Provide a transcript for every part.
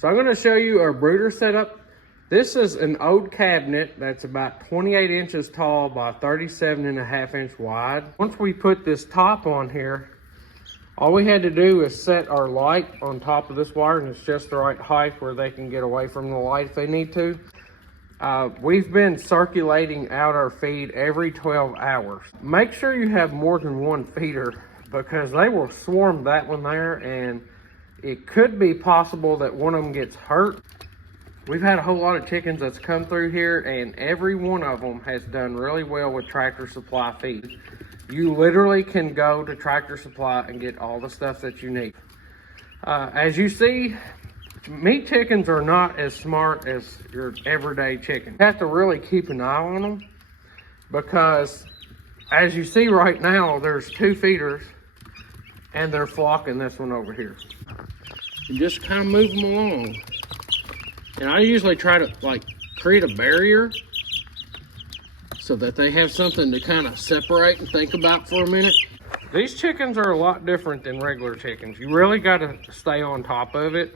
So I'm going to show you our brooder setup. This is an old cabinet that's about 28 inches tall by 37.5 inch wide. Once we put this top on here, all we had to do is set our light on top of this wire, and it's just the right height where they can get away from the light if they need to. We've been circulating out our feed every 12 hours. Make sure you have more than one feeder because they will swarm that one there, and it could be possible that one of them gets hurt. We've had a whole lot of chickens that's come through here, and every one of them has done really well with Tractor Supply feed. You literally can go to Tractor Supply and get all the stuff that you need. As you see, meat chickens are not as smart as your everyday chicken. You have to really keep an eye on them because, as you see right now, there's 2 feeders and they're flocking this one over here. You just kind of move them along. And I usually try to create a barrier so that they have something to kind of separate and think about for a minute. These chickens are a lot different than regular chickens. You really got to stay on top of it,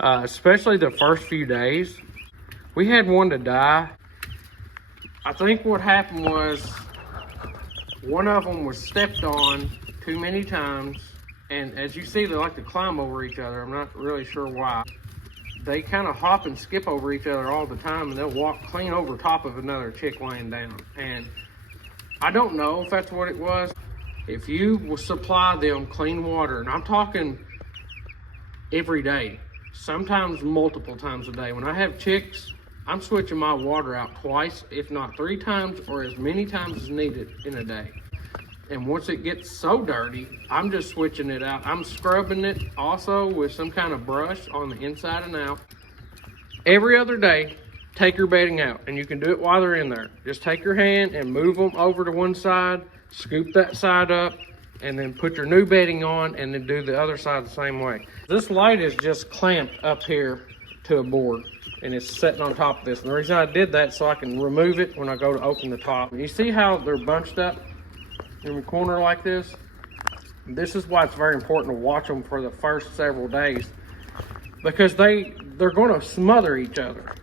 especially the first few days. We had one to die. I think what happened was one of them was stepped on too many times. And as you see, they like to climb over each other. I'm not really sure why. They kind of hop and skip over each other all the time, and they'll walk clean over top of another chick laying down. And I don't know if that's what it was. If you will supply them clean water, and I'm talking every day, sometimes multiple times a day. When I have chicks, I'm switching my water out twice, if not 3 times, or as many times as needed in a day. And once it gets so dirty, I'm just switching it out. I'm scrubbing it also with some kind of brush on the inside and out. Every other day, take your bedding out, and you can do it while they're in there. Just take your hand and move them over to one side, scoop that side up, and then put your new bedding on, and then do the other side the same way. This light is just clamped up here to a board, and it's sitting on top of this. And the reason I did that is so I can remove it when I go to open the top. You see how they're bunched up in the corner like this? This is why it's very important to watch them for the first several days, because they're going to smother each other.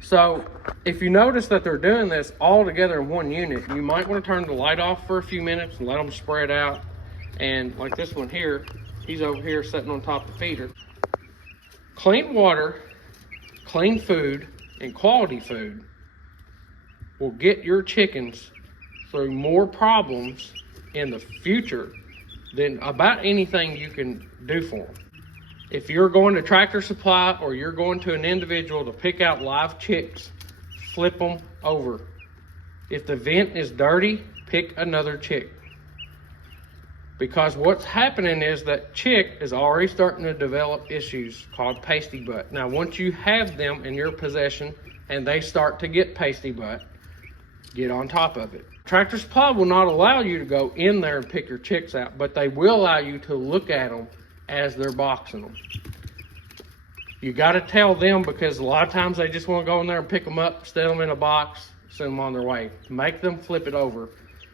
So if you notice that they're doing this all together in one unit, you might want to turn the light off for a few minutes and let them spread out. And like this one here, he's over here sitting on top of the feeder. Clean water, clean food, and quality food will get your chickens through more problems in the future than about anything you can do for them. If you're going to Tractor Supply or you're going to an individual to pick out live chicks, flip them over. If the vent is dirty, pick another chick. Because what's happening is that chick is already starting to develop issues called pasty butt. Now, once you have them in your possession and they start to get pasty butt, get on top of it. Tractor Supply will not allow you to go in there and pick your chicks out, but they will allow you to look at them as they're boxing them. You got to tell them, because a lot of times they just want to go in there and pick them up, set them in a box, send them on their way. Make them flip it over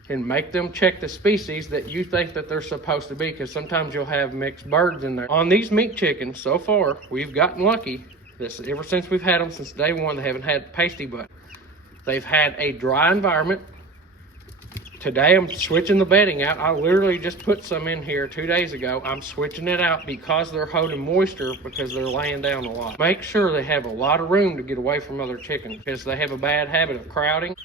and make them check the species that you think that they're supposed to be, because sometimes you'll have mixed birds in there. On these meat chickens, so far, we've gotten lucky. Ever since we've had them since day one, they haven't had pasty butt. They've had a dry environment. Today I'm switching the bedding out. I literally just put some in here 2 days ago. I'm switching it out because they're holding moisture, because they're laying down a lot. Make sure they have a lot of room to get away from other chickens, because they have a bad habit of crowding.